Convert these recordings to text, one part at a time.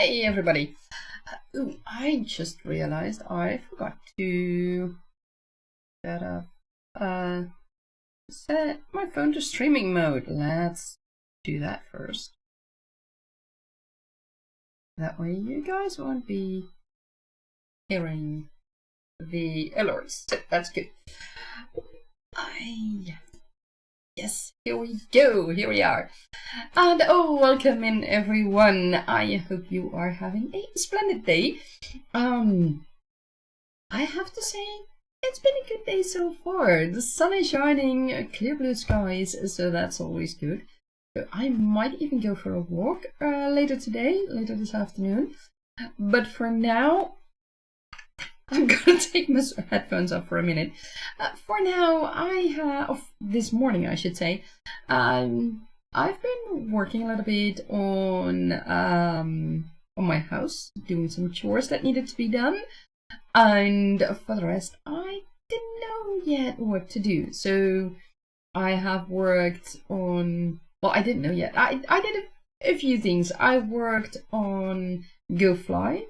Hey everybody! Ooh, I just realized I forgot to set my phone to streaming mode. Let's do that first. That way you guys won't be hearing the alerts. That's good. Yes, here we go, here we are. And welcome in everyone. I hope you are having a splendid day. I have to say, it's been a good day so far. The sun is shining, clear blue skies, so that's always good. So I might even go for a walk later this afternoon. But for now, I'm gonna take my headphones off for a minute. For now, this morning I should say, I've been working a little bit on my house, doing some chores that needed to be done, and for the rest, I didn't know yet what to do. So I have worked on. Well, I didn't know yet. I did a few things. I worked on Go Fly.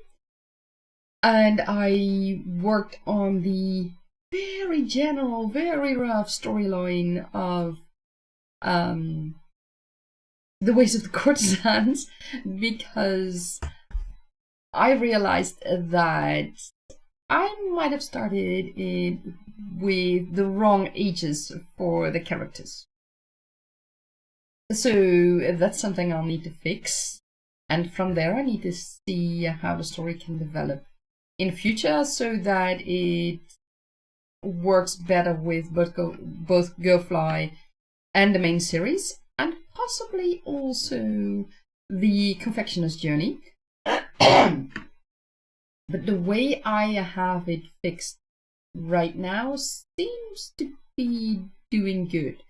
And I worked on the very general, very rough storyline of the ways of the courtesans, because I realized that I might have started it with the wrong ages for the characters. So that's something I'll need to fix. And from there I need to see how the story can develop in future, so that it works better with both Go Fly and the main series, and possibly also the Confectioner's Journey. But the way I have it fixed right now seems to be doing good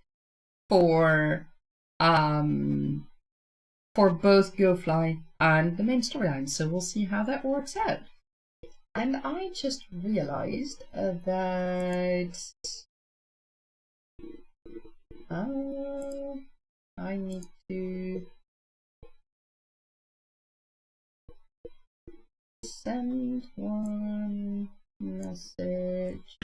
for both Go Fly and the main storyline. So we'll see how that works out. And I just realized that I need to send one message.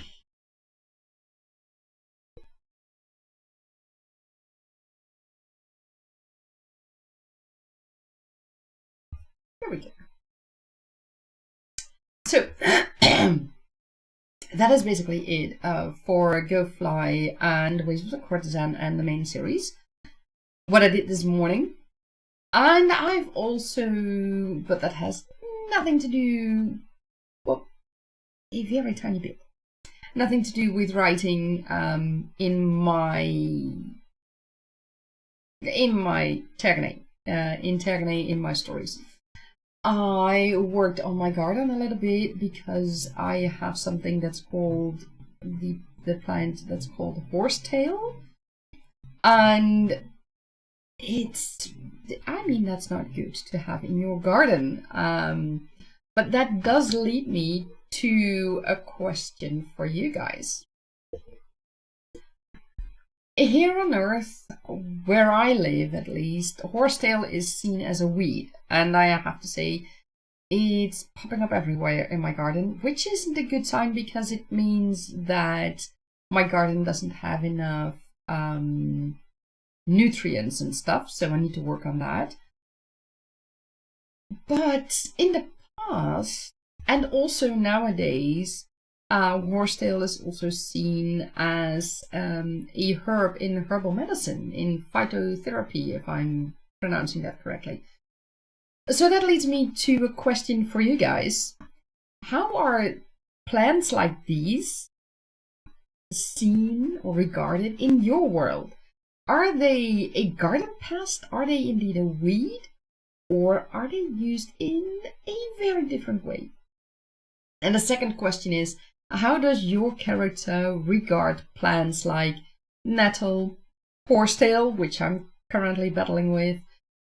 Here we go. So that is basically it for Go Fly and Ways of the Courtesan and the main series. What I did this morning. And I've also, but that has nothing to do, well, a very tiny bit, nothing to do with writing in my Tergaenae, in my stories. I worked on my garden a little bit because I have something that's called the plant that's called horsetail, and that's not good to have in your garden. But that does lead me to a question for you guys. Here on Earth, where I live at least, horsetail is seen as a weed, and I have to say it's popping up everywhere in my garden, which isn't a good sign because it means that my garden doesn't have enough nutrients and stuff, so I need to work on that. But in the past, and also nowadays, horsetail is also seen as a herb in herbal medicine, in phytotherapy, if I'm pronouncing that correctly. So that leads me to a question for you guys. How are plants like these seen or regarded in your world? Are they a garden pest? Are they indeed a weed? Or are they used in a very different way? And the second question is, how does your character regard plants like nettle, horsetail, which I'm currently battling with,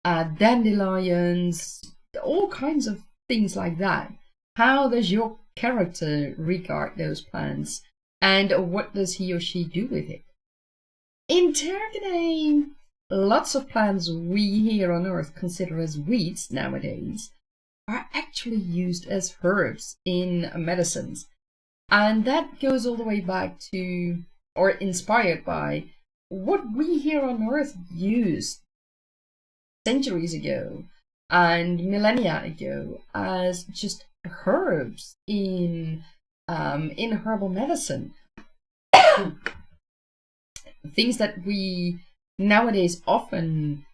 dandelions, all kinds of things like that? How does your character regard those plants, and what does he or she do with it? In Tergaenae, lots of plants we here on Earth consider as weeds nowadays are actually used as herbs in medicines. And that goes all the way back to, or inspired by, what we here on Earth used centuries ago and millennia ago as just herbs in herbal medicine. Things that we nowadays often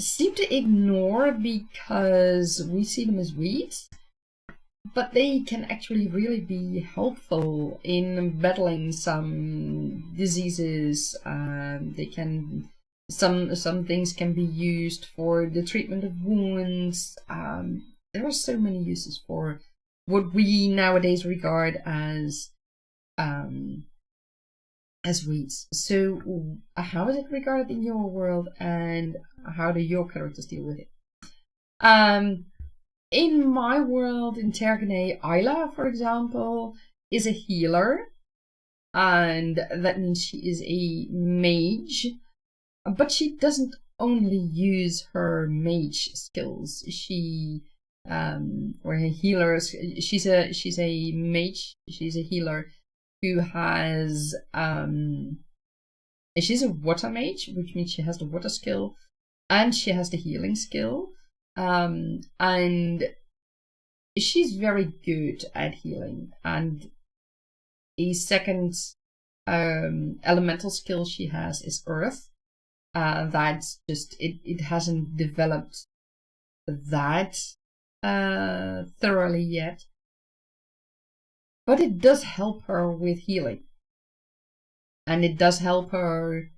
seem to ignore because we see them as weeds, but they can actually really be helpful in battling some diseases. They can, some things can be used for the treatment of wounds. There are so many uses for what we nowadays regard as weeds. So how is it regarded in your world, and how do your characters deal with it? In my world, in Tergaenae, Isla, for example, is a healer, and that means she is a mage, but she doesn't only use her mage skills. She or her healers, she's a mage, she's a healer who has she's a water mage, which means she has the water skill and she has the healing skill, and she's very good at healing. And a second elemental skill she has is earth. That's just it hasn't developed that thoroughly yet, but it does help her with healing, and it does help her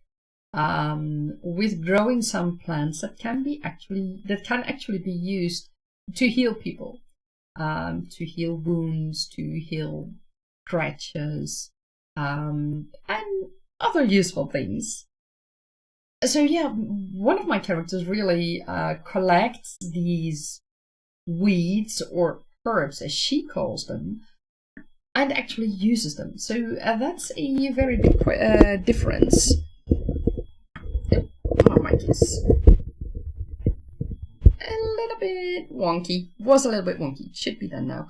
with growing some plants that can actually be used to heal people, to heal wounds, to heal scratches, and other useful things. So yeah, one of my characters really collects these weeds, or herbs as she calls them, and actually uses them. So that's a very big difference. Oh, my is a little bit wonky. Was a little bit wonky. Should be done now.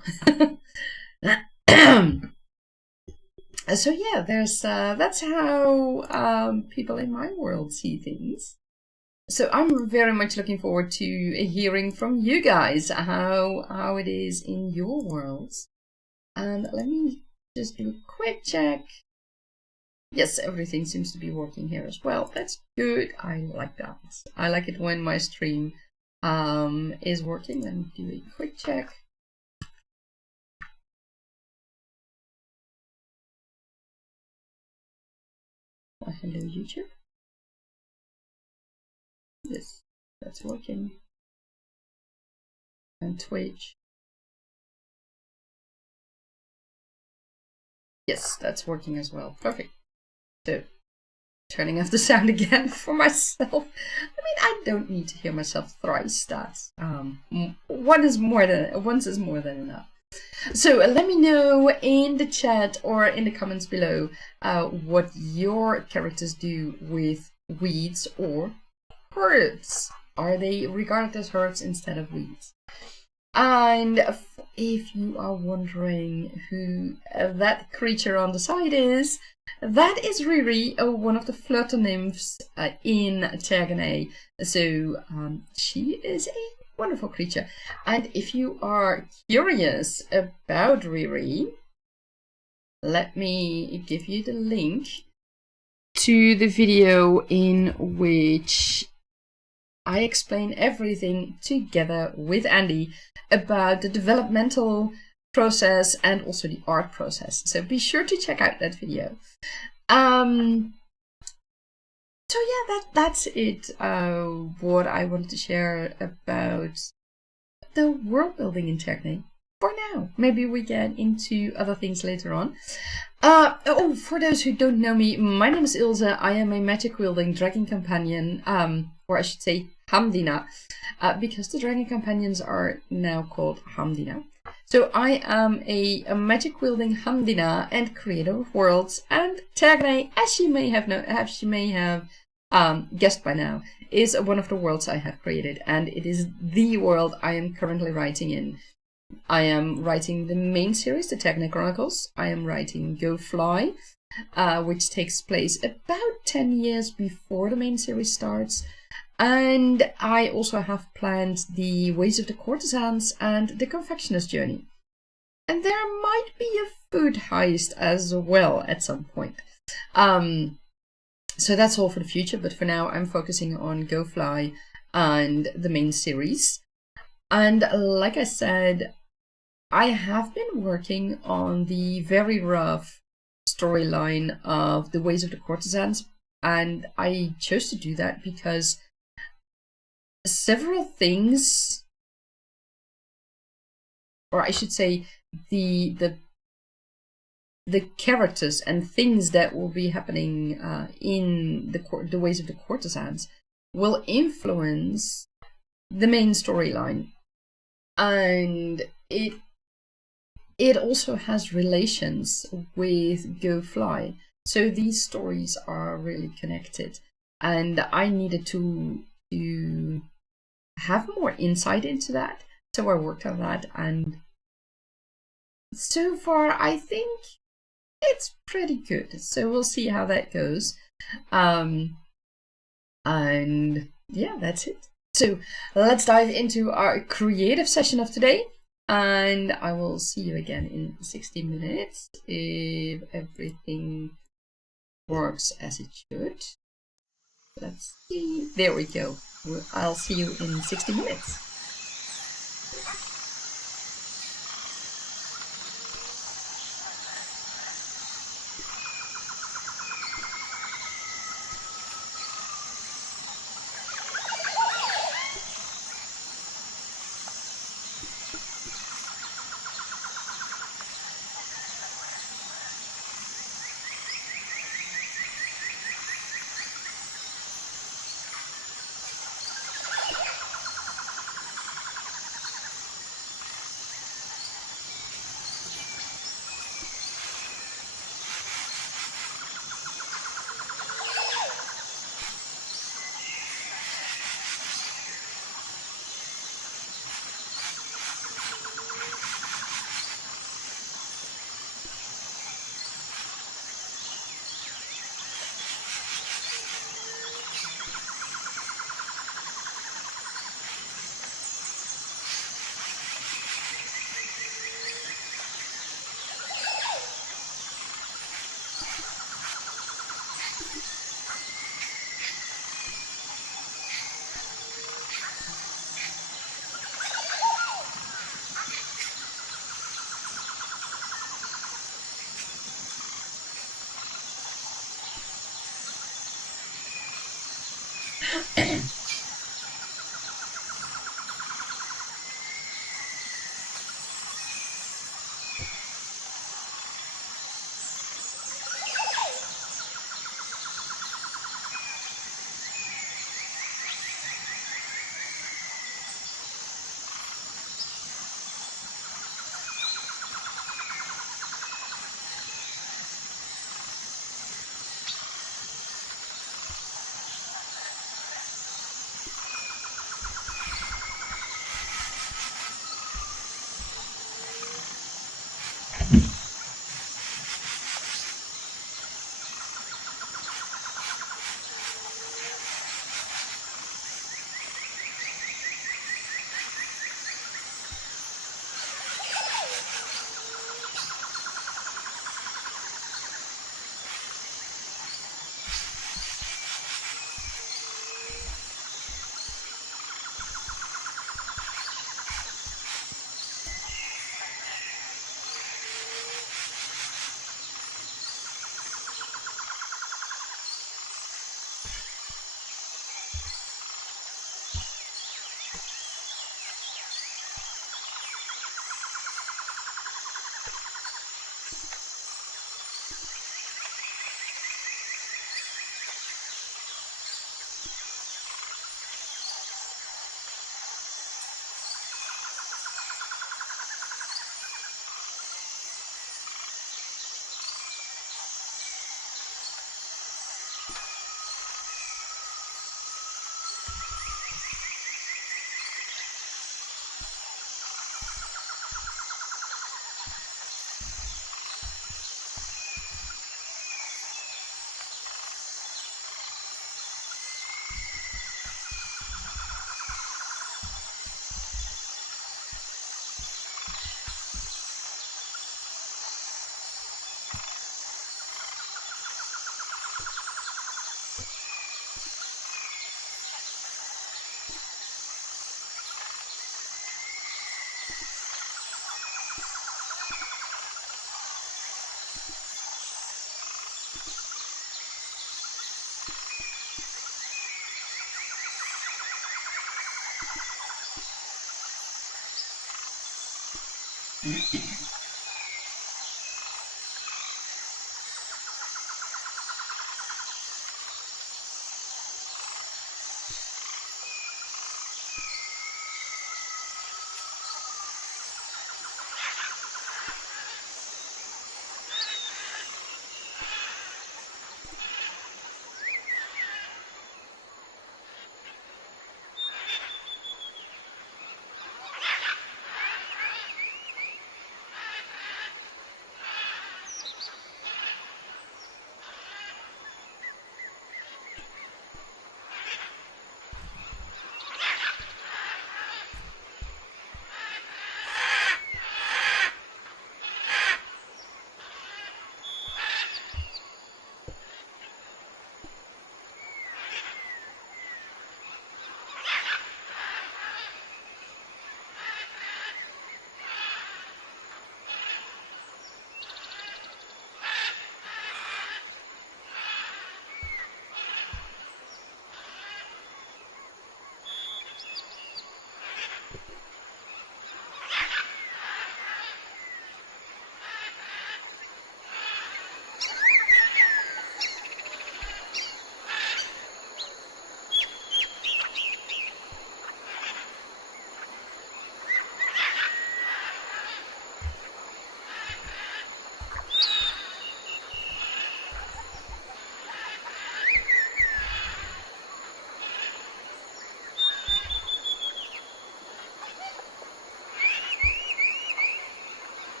So yeah, there's that's how people in my world see things. So I'm very much looking forward to hearing from you guys how it is in your worlds. And let me just do a quick check. Yes, everything seems to be working here as well. That's good. I like that. I like it when my stream is working. Let me do a quick check. Oh, hello, YouTube. Yes, that's working. And Twitch. Yes, that's working as well. Perfect. So, turning off the sound again for myself. I mean, I don't need to hear myself thrice. That's once is more than enough. So let me know in the chat or in the comments below what your characters do with weeds or herbs. Are they regarded as herbs instead of weeds? And if you are wondering who that creature on the side is, that is Riri, one of the flutter nymphs in Tergaenae. So she is a wonderful creature. And if you are curious about Riri, let me give you the link to the video in which I explain everything together with Andy about the developmental process and also the art process. So be sure to check out that video. So yeah, that's it. What I wanted to share about the world building in Tergaenae for now. Maybe we get into other things later on. Oh, for those who don't know me, my name is Ilse. I am a magic wielding dragon companion, or I should say Hamdina, because the dragon companions are now called Hamdina. So I am a magic wielding Hamdina and creator of worlds, and Tergaenae, as you may have guessed by now, is one of the worlds I have created, and it is the world I am currently writing in. I am writing the main series, the Tergaenae Chronicles. I am writing Go Fly, which takes place about 10 years before the main series starts. And I also have planned the Ways of the Courtesans and the Confectioner's Journey. And there might be a food heist as well at some point. So that's all for the future, but for now I'm focusing on Go Fly and the main series. And like I said, I have been working on the very rough storyline of the Ways of the Courtesans, and I chose to do that because several things, or I should say the characters and things that will be happening in the Ways of the Courtesans will influence the main storyline, and it also has relations with Go Fly. So these stories are really connected, and I needed to have more insight into that. So I worked on that, and so far I think it's pretty good. So we'll see how that goes. And yeah, that's it. So let's dive into our creative session of today. And I will see you again in 60 minutes if everything works as it should. Let's see. There we go. I'll see you in 60 minutes.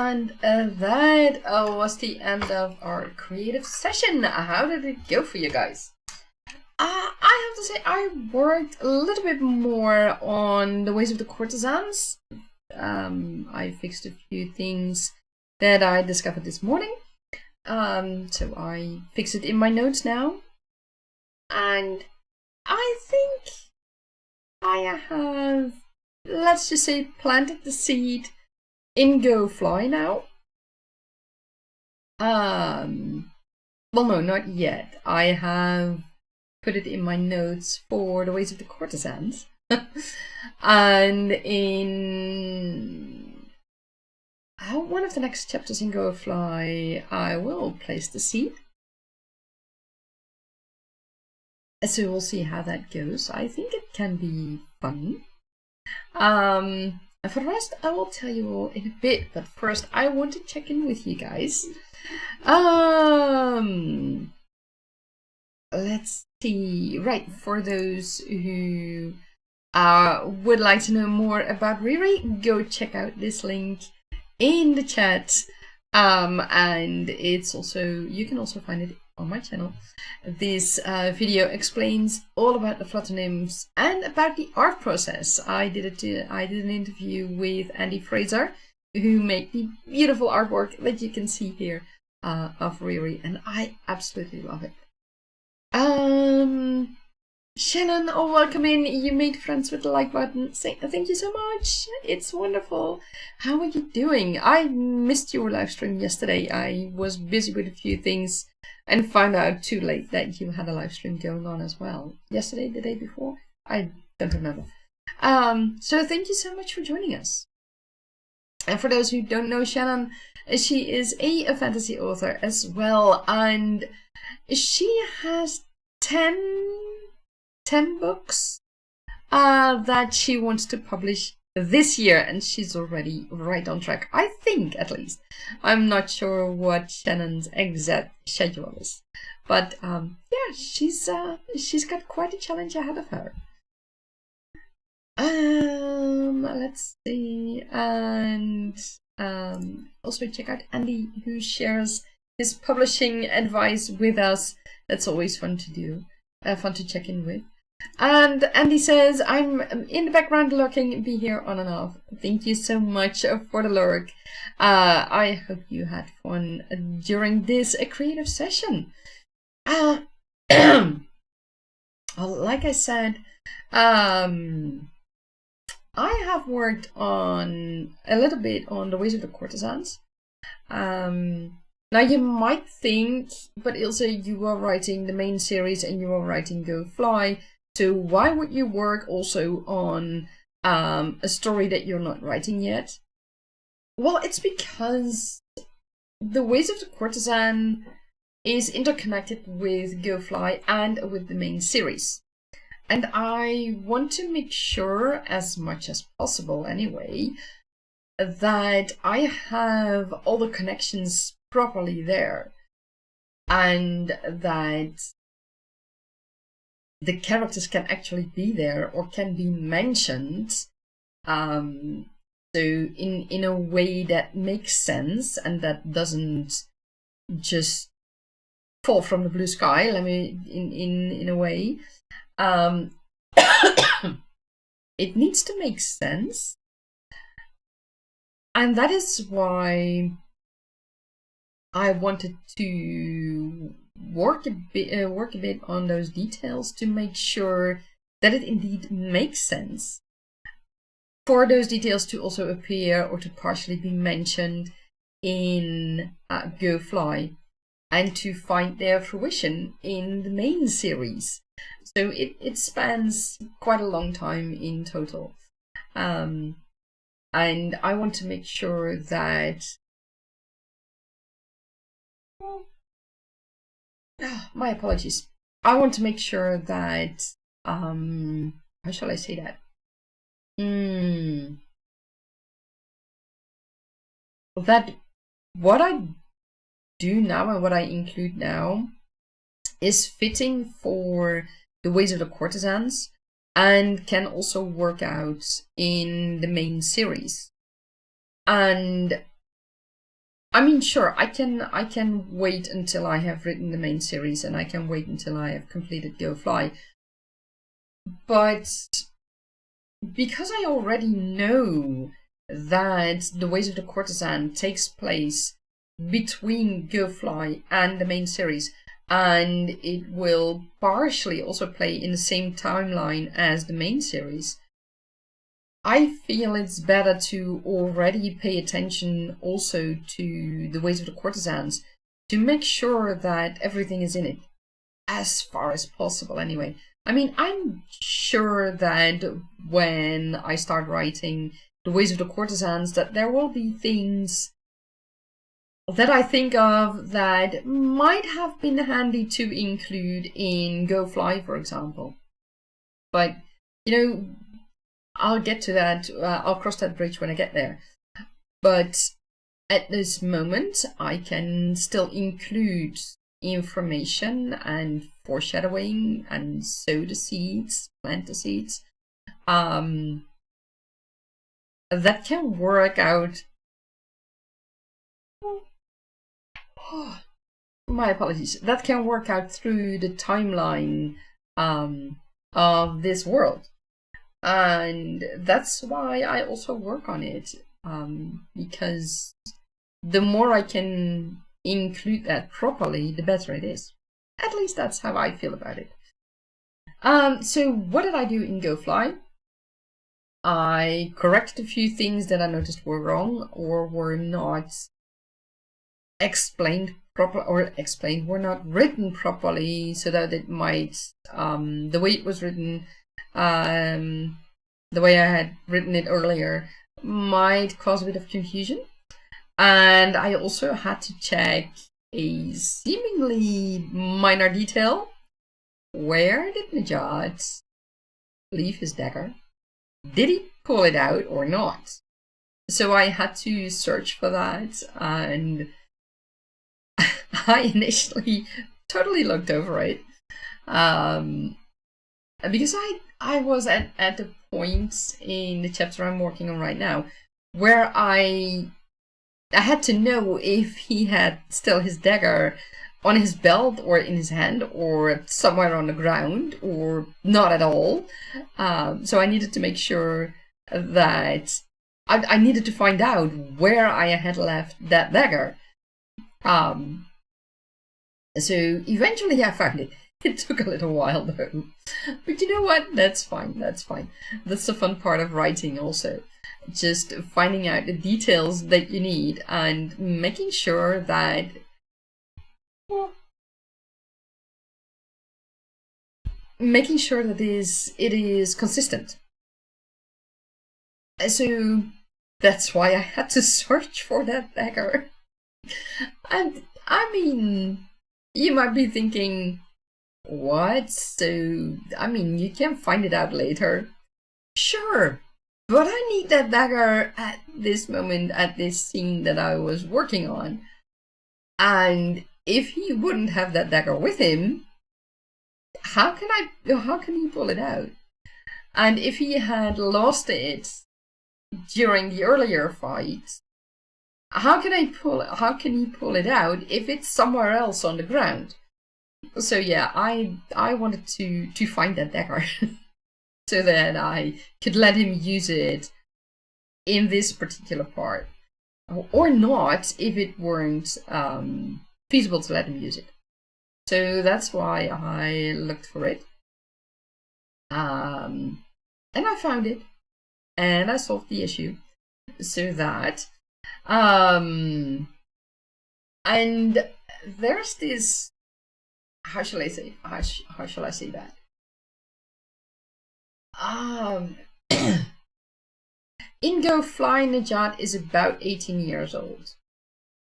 And that was the end of our creative session. How did it go for you guys? I have to say I worked a little bit more on the ways of the courtesans. I fixed a few things that I discovered this morning. So I fixed it in my notes now. And I think I have, let's just say, planted the seed in Go Fly now. Well, no, not yet. I have put it in my notes for the ways of the courtesans. And in one of the next chapters in Go Fly, I will place the seed. So we'll see how that goes. I think it can be fun. And for the rest, I will tell you all in a bit. But first, I want to check in with you guys. Let's see. Right, for those who would like to know more about Riri, go check out this link in the chat. And it's also, you can also find it on my channel. This video explains all about the flutter nymphs and about the art process. I did an interview with Andy Fraser, who made the beautiful artwork that you can see here of Riri, and I absolutely love it. Shannon, welcome in. You made friends with the like button. Thank you so much. It's wonderful. How are you doing? I missed your live stream yesterday. I was busy with a few things and found out too late that you had a live stream going on as well. Yesterday, the day before? I don't remember. So thank you so much for joining us. And for those who don't know Shannon, she is a fantasy author as well, and she has 10 books that she wants to publish this year, and she's already right on track, I think, at least. I'm not sure what Shannon's exact schedule is, but yeah, she's got quite a challenge ahead of her. Let's see, and also check out Andy, who shares his publishing advice with us. That's always fun to do, fun to check in with. And Andy says, I'm in the background lurking, be here on and off. Thank you so much for the lurk. I hope you had fun during this creative session. Like I said, I have worked on a little bit on the ways of the courtesans. Now you might think, but Ilse, you are writing the main series and you are writing Go Fly, so why would you work also on a story that you're not writing yet? Well, it's because the ways of the courtesan is interconnected with Go Fly and with the main series. And I want to make sure, as much as possible anyway, that I have all the connections properly there, and that the characters can actually be there or can be mentioned, so in a way that makes sense and that doesn't just fall from the blue sky. Let me in a way. It needs to make sense, and that is why I wanted to work a bit on those details to make sure that it indeed makes sense for those details to also appear or to partially be mentioned in Go Fly and to find their fruition in the main series. So it spans quite a long time in total. And I want to make sure that my apologies. I want to make sure that how shall I say that? That what I do now and what I include now is fitting for the ways of the courtesans and can also work out in the main series. And I mean, sure, I can wait until I have written the main series, and I can wait until I have completed Go Fly. But because I already know that The Ways of the Courtesan takes place between Go Fly and the main series, and it will partially also play in the same timeline as the main series, I feel it's better to already pay attention also to The Ways of the Courtesans to make sure that everything is in it, as far as possible anyway. I mean, I'm sure that when I start writing The Ways of the Courtesans, that there will be things that I think of that might have been handy to include in Go Fly, for example. But, you know, I'll get to that. I'll cross that bridge when I get there. But at this moment, I can still include information and foreshadowing and sow the seeds, plant the seeds. That can work out. Oh, my apologies. That can work out through the timeline of this world. And that's why I also work on it, because the more I can include that properly, the better it is. At least that's how I feel about it. So what did I do in Go Fly? I corrected a few things that I noticed were wrong or were not explained properly, or were not written properly, so that it might, the way it was written, the way I had written it earlier, might cause a bit of confusion. And I also had to check a seemingly minor detail. Where did Najat leave his dagger? Did he pull it out or not? So I had to search for that, and I initially totally looked over it. Because I was at the point in the chapter I'm working on right now where I had to know if he had still his dagger on his belt or in his hand or somewhere on the ground or not at all. So I needed to make sure that I needed to find out where I had left that dagger. So eventually I found it. It took a little while though. But you know what? That's fine. That's fine. That's the fun part of writing also. Just finding out the details that you need and making sure that, well, it is consistent. So that's why I had to search for that dagger. And I mean, you might be thinking, what? So, I mean, you can find it out later. Sure, but I need that dagger at this moment, at this scene that I was working on. And if he wouldn't have that dagger with him, how can he pull it out? And if he had lost it during the earlier fight, how can he pull it out if it's somewhere else on the ground? So yeah, I wanted to find that dagger so that I could let him use it in this particular part, or not if it weren't feasible to let him use it. So that's why I looked for it, and I found it, and I solved the issue. So that, and there's this. How shall I say that? In Go Fly, Najat is about 18 years old,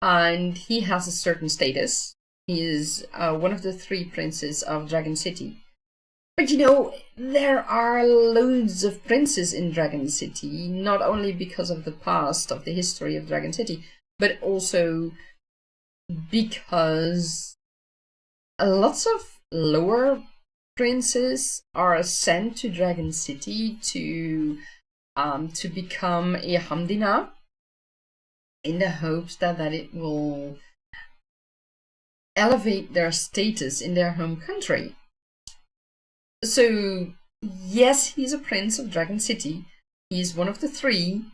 and he has a certain status. He is one of the 3 princes of Dragon City. But you know, there are loads of princes in Dragon City, not only because of the past, of the history of Dragon City, but also because lots of lower princes are sent to Dragon City to become a Hamdina. in the hopes that it will elevate their status in their home country. So yes, he's a prince of Dragon City. He's one of the three.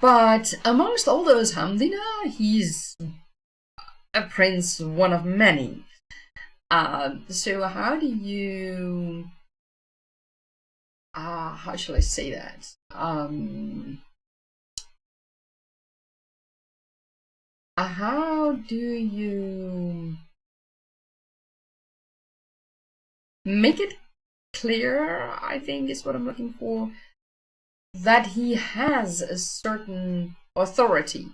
But amongst all those Hamdina, he's a prince, one of many. So how do you... how shall I say that? How do you make it clear, I think is what I'm looking for, that he has a certain authority.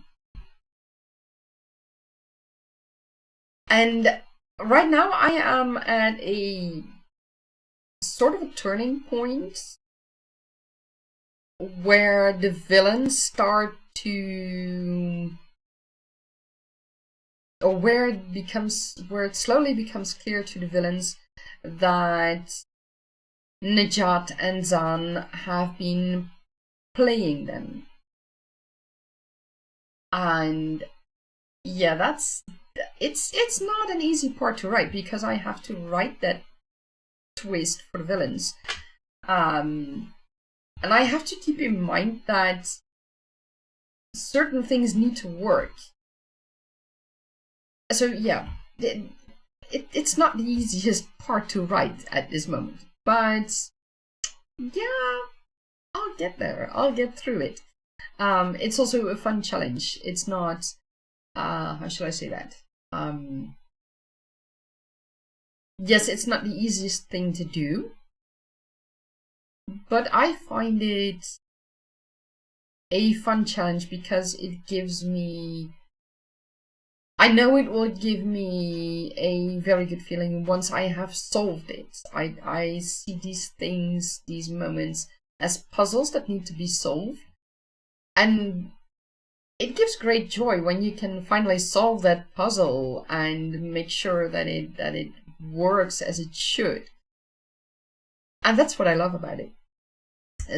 And right now I am at a sort of a turning point where the villains start to, or where it slowly becomes clear to the villains that Najat and Zan have been playing them. And yeah, it's not an easy part to write, because I have to write that twist for the villains. And I have to keep in mind that certain things need to work. So yeah, it's not the easiest part to write at this moment. But yeah, I'll get there. I'll get through it. It's also a fun challenge. It's not, how shall I say that? Yes, it's not the easiest thing to do, but I find it a fun challenge because it gives me, I know it will give me a very good feeling once I have solved it. I see these things, these moments, as puzzles that need to be solved. And it gives great joy when you can finally solve that puzzle and make sure that it works as it should. And that's what I love about it.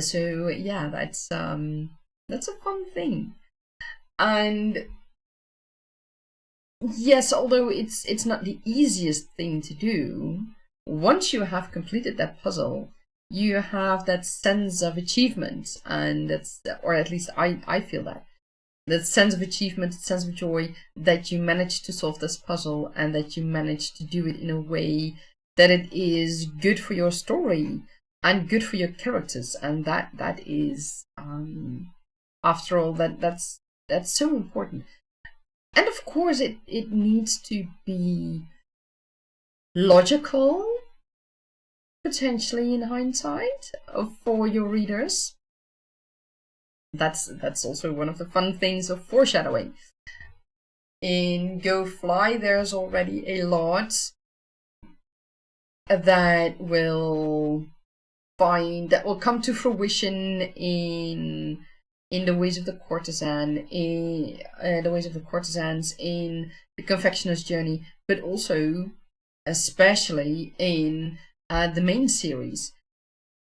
So yeah, that's a fun thing. And yes, although it's not the easiest thing to do, once you have completed that puzzle, you have that sense of achievement, and that's, or at least I feel that sense of achievement, sense of joy that you managed to solve this puzzle and that you managed to do it in a way that it is good for your story and good for your characters, and that is after all that's so important. And of course it needs to be logical, potentially in hindsight, for your readers. That's also one of the fun things of foreshadowing. In Go Fly, there's already a lot that will come to fruition in the ways of the courtesan, in the ways of the courtesans in the confectioner's journey, but also especially in the main series.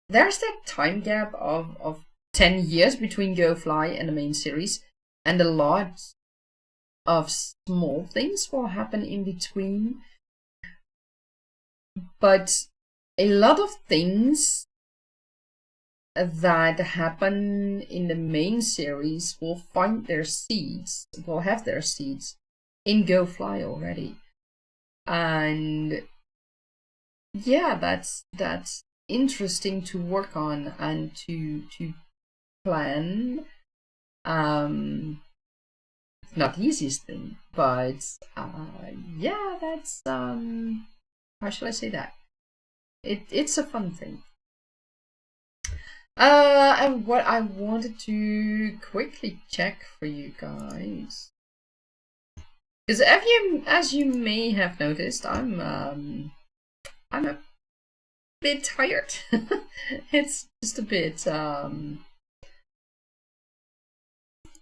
There's that time gap of 10 years between Go Fly and the main series, and a lot of small things will happen in between. But a lot of things that happen in the main series will have their seeds in Go Fly already. And yeah, that's interesting to work on and to plan. It's not the easiest thing, but yeah, that's how shall I say that? It's a fun thing. And what I wanted to quickly check for you guys, because as you may have noticed, I'm a bit tired. It's just a bit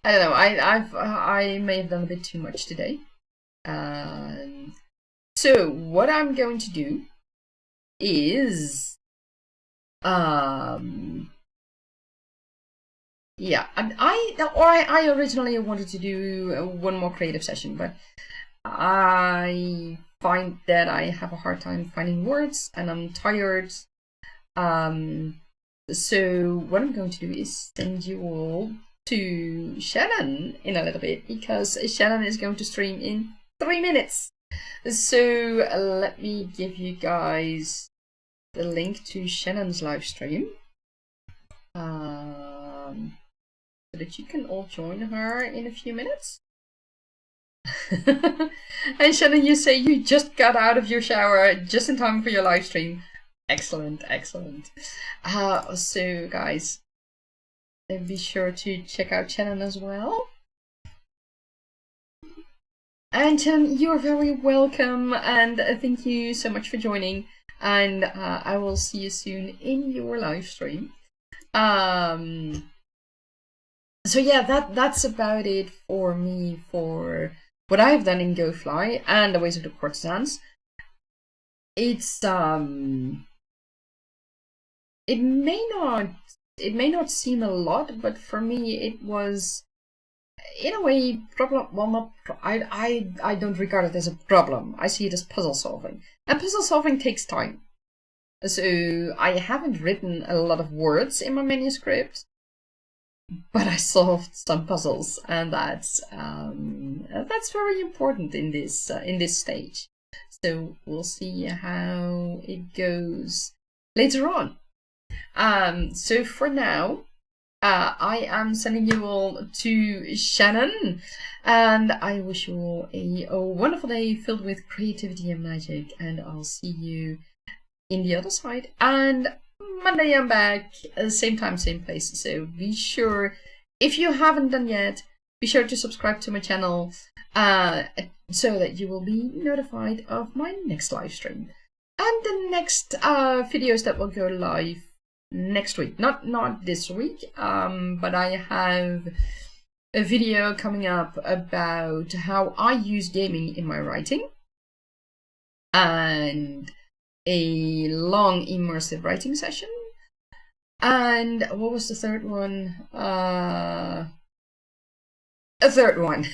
I don't know. I may have done a bit too much today. So what I'm going to do is yeah, I originally wanted to do one more creative session, but I find that I have a hard time finding words and I'm tired. So what I'm going to do is send you all to Shannon in a little bit, because Shannon is going to stream in 3 minutes. So let me give you guys the link to Shannon's live stream, so that you can all join her in a few minutes. And Shannon, you say you just got out of your shower just in time for your live stream. Excellent, excellent. So guys, be sure to check out Shannon as well. And Shannon, you're very welcome, and thank you so much for joining. And I will see you soon in your live stream. So yeah, that's about it for me for what I've done in GoFly and the Ways of the Courtesans. It's it may not seem a lot, but for me it was, in a way, problem. Well, not. I don't regard it as a problem. I see it as puzzle solving, and puzzle solving takes time. So I haven't written a lot of words in my manuscript, but I solved some puzzles, and that's very important in this stage. So we'll see how it goes later on. So for now, I am sending you all to Shannon, and I wish you all a wonderful day filled with creativity and magic, and I'll see you in the other side. And Monday I'm back, same time, same place. So be sure, if you haven't done yet, be sure to subscribe to my channel, so that you will be notified of my next live stream and the next videos that will go live next week. Not this week, but I have a video coming up about how I use gaming in my writing, and a long immersive writing session. And what was the third one? A third one.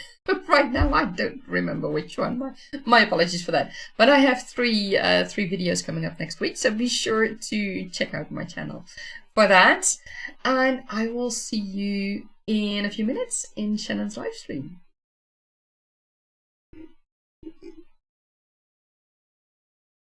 Right now I don't remember which one. My apologies for that. But I have three videos coming up next week, so be sure to check out my channel for that. And I will see you in a few minutes in Shannon's live stream.